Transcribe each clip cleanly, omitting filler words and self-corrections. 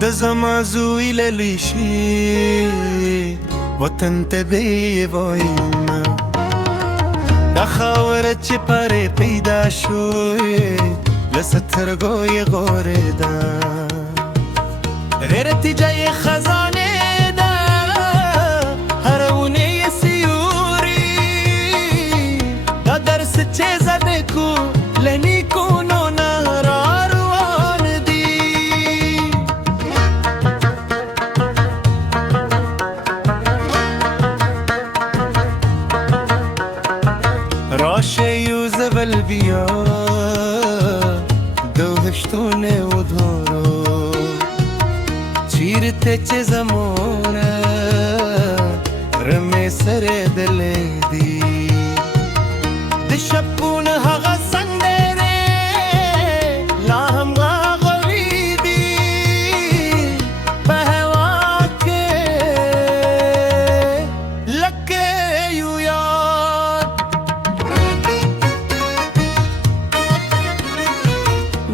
د زما زوی للی شي وطن ته دی وایمه دا خاوره چې پرې پیدا شوې له سترګو یې غورېده غیرتي جای خزانې ده هره اونۍ یې سیوري دا درس چې زده کو له نیکونو نه راروان دي راشه یوزه بل بیا دو هشتونه و دارو چیرته چې زمونه رمې سره دلې دي د شپون هغه سندرې لا هم غاغلي دي په هوا کې لکه یو یاد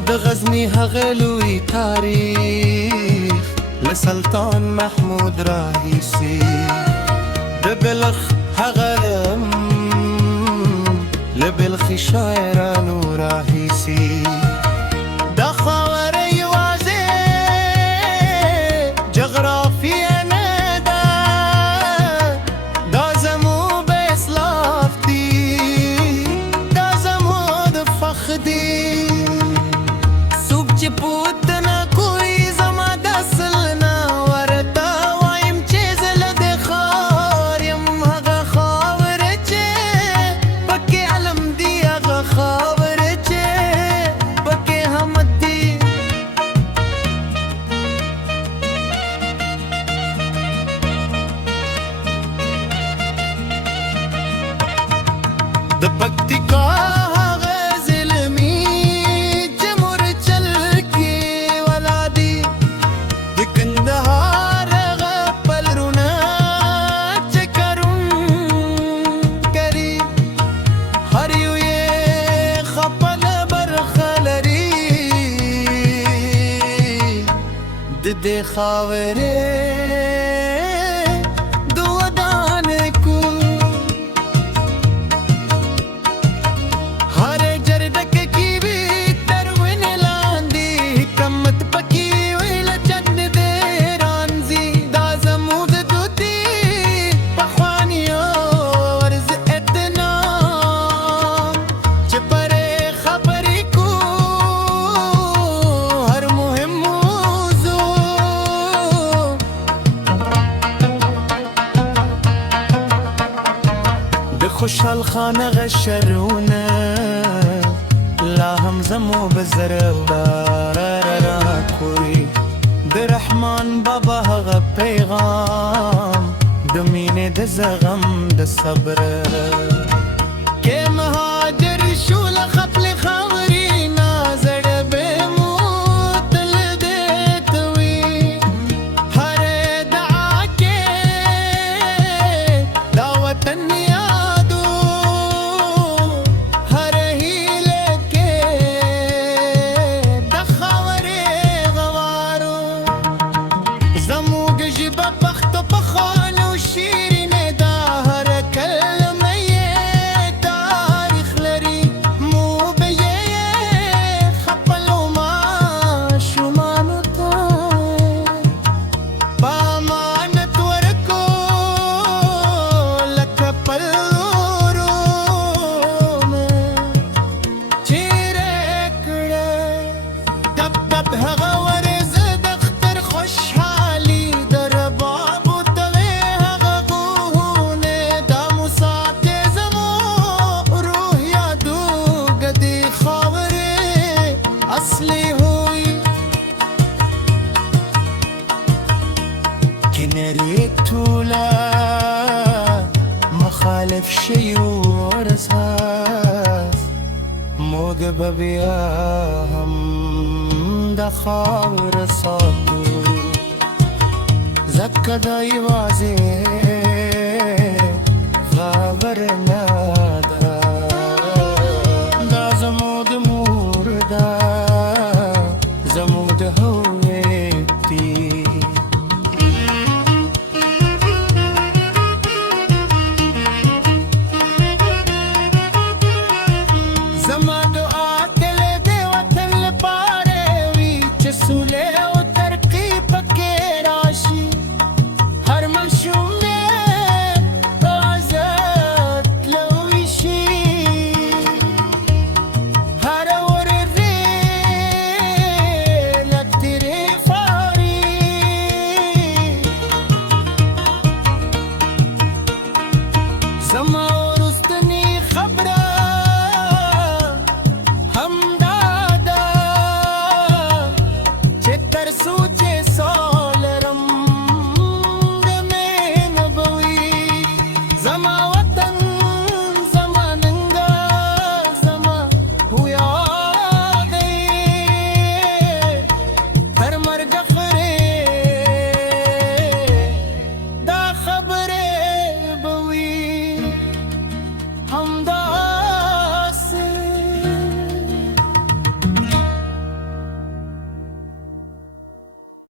د غزني هغه لوی تاریخ لسلطان محمود راهیسي د بلخ هغه لبلخي شاعرانو راهیسي دا خاوره یوازې جغرافیه نه ده دا زمو به اسلاف دي دا زمو د فخر دي څوک چې پوت نه کوي زما د اصل نه ورته وایم چې زه له دې ښار یم هغه خاوره چې پکې علم دي هغه خاوره چې پکې حمد دي د پکتیکا هغه زلمي چې مورچل کې ولادي د کندهار هغه پلرونه چې کرون کري هر یو یې خپل برخه لري د دې خاورې د ودان کو هر جردک کی وی تر ونه لاندې حکمت پکې ویل چند دې رانځي دا زموږ دوتی پخوانیو ورز اتنا چې پرې خبرې کو هر مهم موضوع د خوشحال خان غشرونه لا هم زمو بزردار را کوي د رحمان بابا هغه پیغام د مینې د زغم د صبر کې مهاجر شو له خپل خاورې نازړ به مو تل دې توي هر دعا کې دا وطن یادو هر هیله کې د خاورې غوارو زموږ ژبه پښتو پخوانو شیرینه دا هر کلمه یې تاریخ لري مو به یې خپلو ماشومانو ته په امانت ورکو لکه پلورونه چیرې کړه دب دب هغه ورزه د اختر خوشحالي د ربابو ته هغه غوونه دا مساکې زمو روح یادو ګدې خاورې اصلي ہوئی کنری ټوله مخالف شي ورساس موږ به بیا هم د خاوره ساتو ځکه دا یوازې خاوره نه